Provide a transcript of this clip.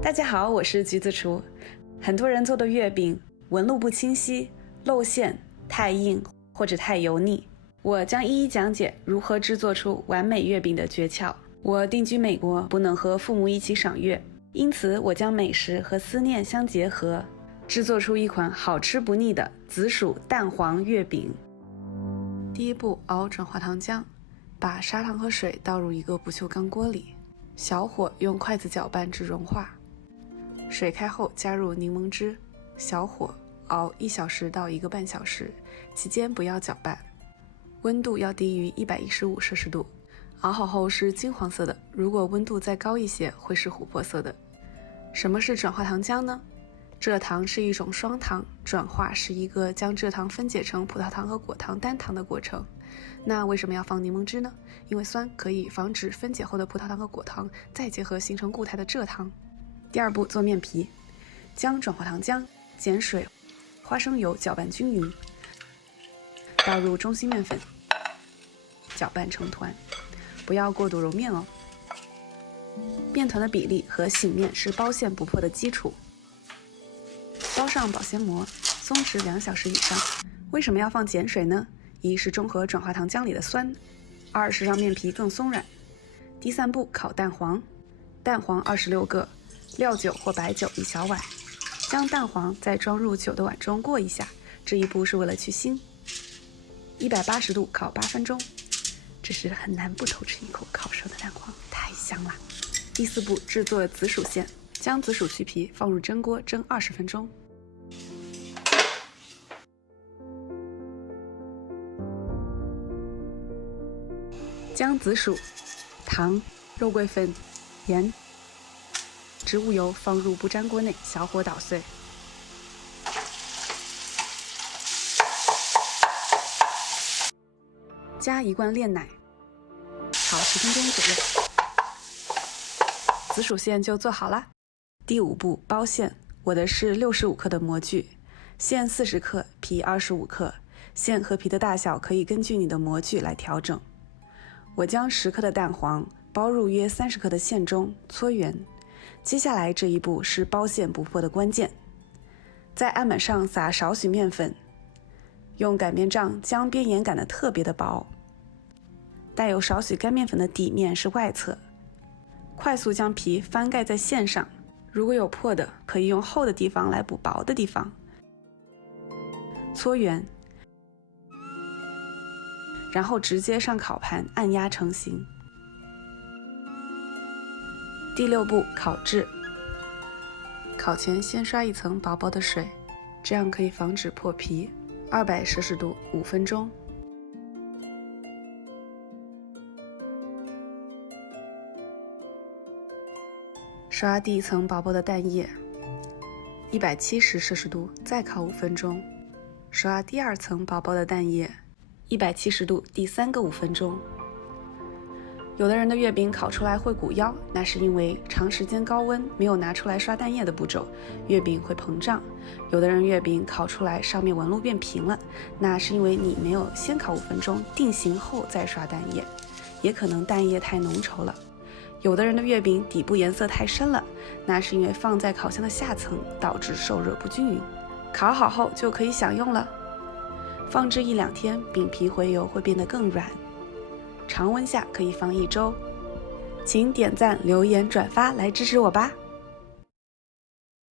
大家好，我是橘子厨。很多人做的月饼纹路不清晰、露馅、太硬或者太油腻，我将一一讲解如何制作出完美月饼的诀窍。我定居美国，不能和父母一起赏月，因此我将美食和思念相结合，制作出一款好吃不腻的紫薯蛋黄月饼。第一步，熬转化糖浆，把砂糖和水倒入一个不锈钢锅里，小火用筷子搅拌至融化。水开后加入柠檬汁，小火熬1小时到1个半小时，期间不要搅拌，温度要低于115摄氏度。熬好后是金黄色的，如果温度再高一些会是琥珀色的。什么是转化糖浆呢？蔗糖是一种双糖，转化是一个将蔗糖分解成葡萄糖和果糖单糖的过程。那为什么要放柠檬汁呢？因为酸可以防止分解后的葡萄糖和果糖再结合形成固态的蔗糖。第二步，做面皮，将转化糖浆、碱水、花生油搅拌均匀，倒入中心面粉，搅拌成团，不要过度揉面哦。面团的比例和醒面是包馅不破的基础。包上保鲜膜，松弛2小时以上。为什么要放碱水呢？一是中和转化糖浆里的酸，二是让面皮更松软。第三步，烤蛋黄，蛋黄26个，料酒或白酒1小碗，将蛋黄再装入酒的碗中过一下，这一步是为了去腥。180度烤8分钟，这是很难不偷吃一口烤熟的蛋黄，太香了。第四步，制作紫薯馅，将紫薯去皮放入蒸锅蒸20分钟。将紫薯、糖、肉桂粉、盐、植物油放入不粘锅内，小火捣碎。加1罐炼奶，炒10分钟左右，紫薯馅就做好了。第五步，包馅，我的是65克的模具，馅40克，皮25克，馅和皮的大小可以根据你的模具来调整。我将10克的蛋黄包入约30克的馅中，搓圆。接下来这一步是包馅不破的关键，在案板上撒少许面粉，用擀面杖将边沿擀得特别的薄，带有少许干面粉的底面是外侧，快速将皮翻盖在馅上，如果有破的，可以用厚的地方来补薄的地方。搓圆，然后直接上烤盘按压成型。第六步，烤制。烤前先刷一层薄薄的水，这样可以防止破皮。200摄氏度5分钟。刷第一层薄薄的蛋液，170摄氏度再烤5分钟。刷第二层薄薄的蛋液，170度第3个5分钟。有的人的月饼烤出来会鼓腰，那是因为长时间高温没有拿出来刷蛋液的步骤，月饼会膨胀。有的人月饼烤出来上面纹路变平了，那是因为你没有先烤5分钟定型后再刷蛋液，也可能蛋液太浓稠了。有的人的月饼底部颜色太深了，那是因为放在烤箱的下层导致受热不均匀。烤好后就可以享用了。放置1-2天，饼皮回油会变得更软，常温下可以放1周。请点赞、留言、转发来支持我吧。